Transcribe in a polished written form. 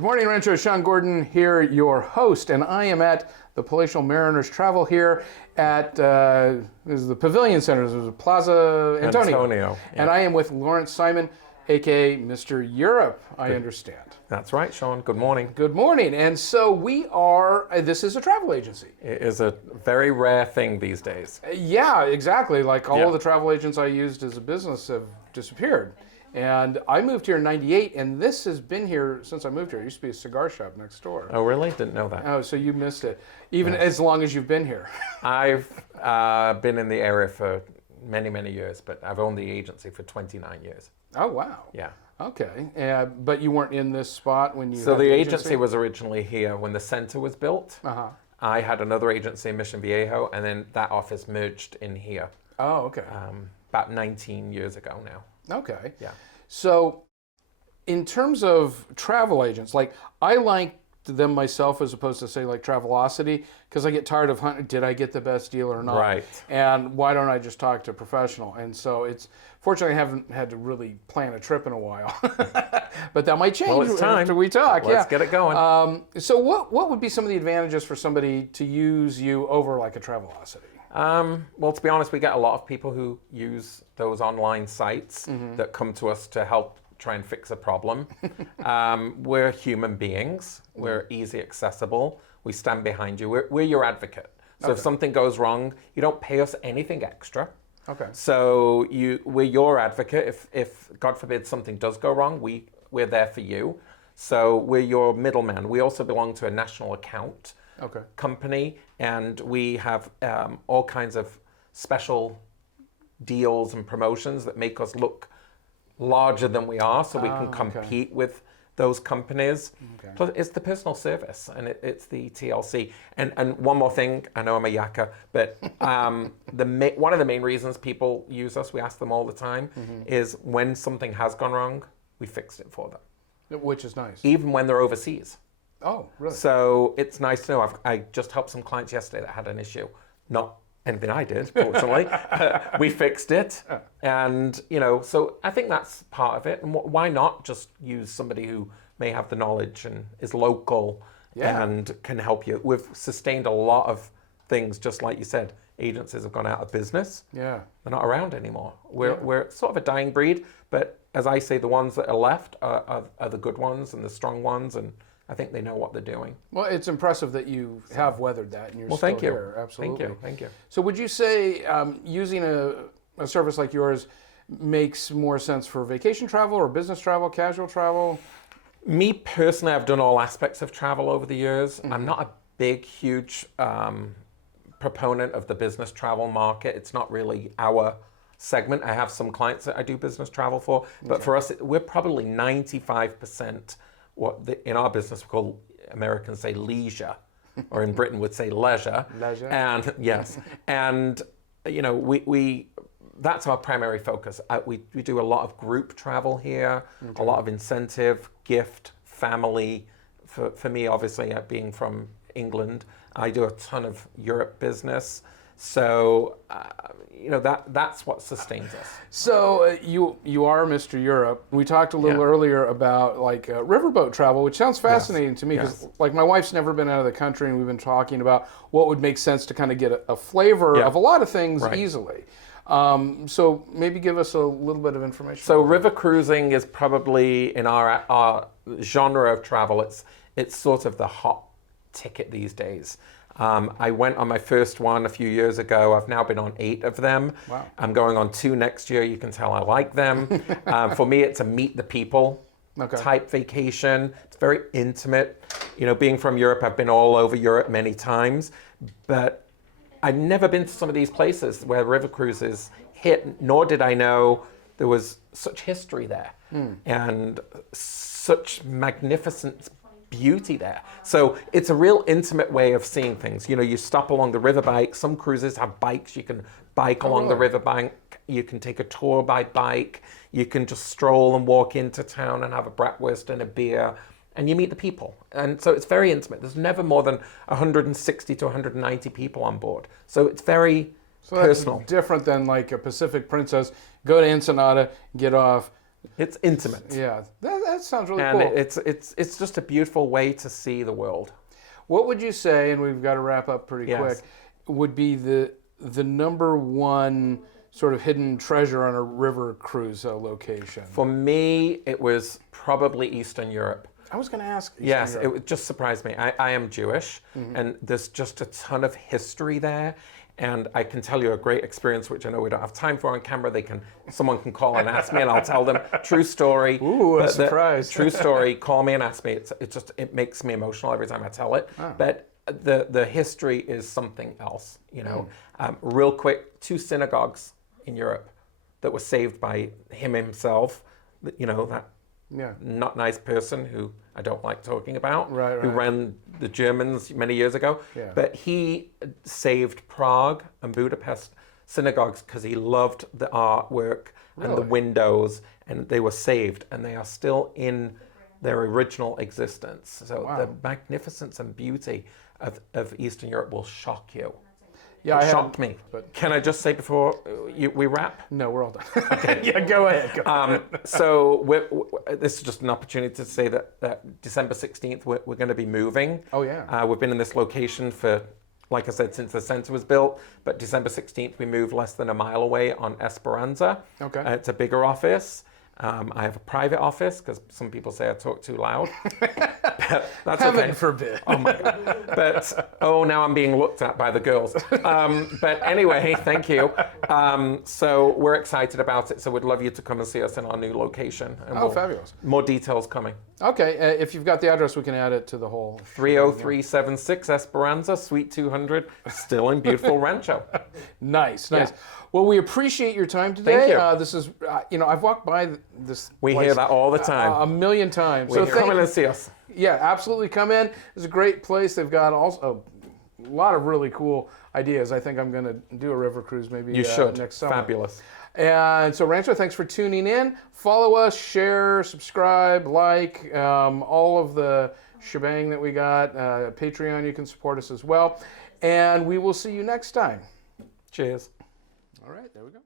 Good morning, Rancho. Sean Gordon here, your host, and I am at the Palatial Mariners Travel here at this is the Pavilion Center. This is Plaza Antonio. Yeah. And I am with Lawrence Simon, aka Mr. Europe, I understand. That's right, Sean. Good morning. Good morning. And so we are, this is a travel agency. It is a very rare thing these days. Yeah, exactly. Like all Yeah. of the travel agents I used as a business have disappeared. And I moved here in '98, and this has been here since I moved here. It used to be a cigar shop next door. Oh, really? Didn't know that. Oh, so you missed it, even as long as you've been here. I've been in the area for many, many years, but I've owned the agency for 29 years. Oh, wow. Yeah. Okay. But you weren't in this spot when you So had the agency was originally here when the center was built. Uh-huh. I had another agency in Mission Viejo, and then that office merged in here Oh, okay. about 19 years ago now. Okay. Yeah. So in terms of travel agents, like I like them myself as opposed to say like Travelocity, because I get tired of hunting, did I get the best deal or not? Right. And why don't I just talk to a professional? And so it's, fortunately I haven't had to really plan a trip in a while. But that might change Well, it's time. after we talk. Let's get it going. So what would be some of the advantages for somebody to use you over like a Travelocity? Well, to be honest, we get a lot of people who use those online sites that come to us to help try and fix a problem. We're human beings. We're easy accessible. We stand behind you. We're your advocate. So if something goes wrong, you don't pay us anything extra. Okay. So we're your advocate. If God forbid something does go wrong, we're there for you. So we're your middleman. We also belong to a national account company, and we have all kinds of special deals and promotions that make us look larger than we are, so we can compete with those companies. Plus, it's the personal service, and it's the TLC. And one more thing, I know I'm a yakka, but one of the main reasons people use us, we ask them all the time, is when something has gone wrong, we fixed it for them. Which is nice. Even when they're overseas. Oh, really? So it's nice to know. I just helped some clients yesterday that had an issue. Not anything I did, fortunately. We fixed it. And, so I think that's part of it. And why not just use somebody who may have the knowledge and is local and can help you? We've sustained a lot of things, just like you said. Agencies have gone out of business. Yeah. They're not around anymore. We're sort of a dying breed, but as I say, the ones that are left are the good ones and the strong ones, and I think they know what they're doing. Well, it's impressive that you have weathered that and you're still here. Absolutely. Thank you. So would you say using a service like yours makes more sense for vacation travel or business travel, casual travel? Me personally, I've done all aspects of travel over the years. I'm not a big, huge proponent of the business travel market. It's not really our segment. I have some clients that I do business travel for, but for us, we're probably 95% in our business we call, Americans say leisure, or in Britain would say leisure. Leisure. And yes, and we that's our primary focus. We do a lot of group travel here, a lot of incentive, gift, family. For me, obviously, being from England, I do a ton of Europe business. So, that's what sustains us. So you are Mr. Europe. We talked a little earlier about like riverboat travel, which sounds fascinating to me because like my wife's never been out of the country, and we've been talking about what would make sense to kind of get a flavor of a lot of things easily. So maybe give us a little bit of information. So river cruising is probably in our genre of travel. It's sort of the hot ticket these days. I went on my first one a few years ago. I've now been on 8 of them. Wow. I'm going on 2 next year. You can tell I like them. For me, it's a meet the people type vacation. It's very intimate. Being from Europe, I've been all over Europe many times, but I've never been to some of these places where river cruises hit, nor did I know there was such history there and such magnificent beauty there. So it's a real intimate way of seeing things. You stop along the riverbank. Some cruises have bikes. You can bike along the riverbank. You can take a tour by bike. You can just stroll and walk into town and have a bratwurst and a beer, and you meet the people. And so it's very intimate. There's never more than 160 to 190 people on board. So it's very personal. That's different than like a Pacific Princess. Go to Ensenada, get off, It's intimate. Yeah, that sounds really And cool. it's just a beautiful way to see the world. What would you say, and we've got to wrap up pretty quick, would be the number one sort of hidden treasure on a river cruise location? For me, it was probably Eastern Europe. I was going to ask. Yes, it just surprised me. I am Jewish, and there's just a ton of history there. And I can tell you a great experience, which I know we don't have time for on camera. Someone can call and ask me, and I'll tell them. True story. Ooh, a surprise. True story. Call me and ask me. It makes me emotional every time I tell it. Oh. But the history is something else. You know, real quick, 2 synagogues in Europe that were saved by him himself. You know, that not nice person who I don't like talking about, who ran the Germans many years ago. Yeah. But he saved Prague and Budapest synagogues because he loved the artwork and the windows, and they were saved, and they are still in their original existence. So the magnificence and beauty of Eastern Europe will shock you. Yeah, it shocked me. But can I just say before we wrap? No, we're all done. Okay. Yeah, go ahead. So this is just an opportunity to say that December 16th, we're going to be moving. Oh, yeah. We've been in this location for, like I said, since the center was built. But December 16th, we move less than a mile away on Esperanza. Okay. It's a bigger office. I have a private office because some people say I talk too loud. That's Heaven forbid. Oh my God. But, now I'm being looked at by the girls. But anyway, thank you. So we're excited about it. So we'd love you to come and see us in our new location. And fabulous. More details coming. Okay. If you've got the address, we can add it to the whole. 30376 Esperanza, Suite 200, still in beautiful Rancho. Nice. Yeah. Well, we appreciate your time today. Thank you. This is, I've walked by this We place hear that all the time. A million times. So come in and see us. Yeah, absolutely. Come in. It's a great place. They've got also a lot of really cool ideas. I think I'm going to do a river cruise maybe next summer. Fabulous. And so, Rancho, thanks for tuning in. Follow us, share, subscribe, like, all of the shebang that we got. Patreon, you can support us as well. And we will see you next time. Cheers. All right, there we go.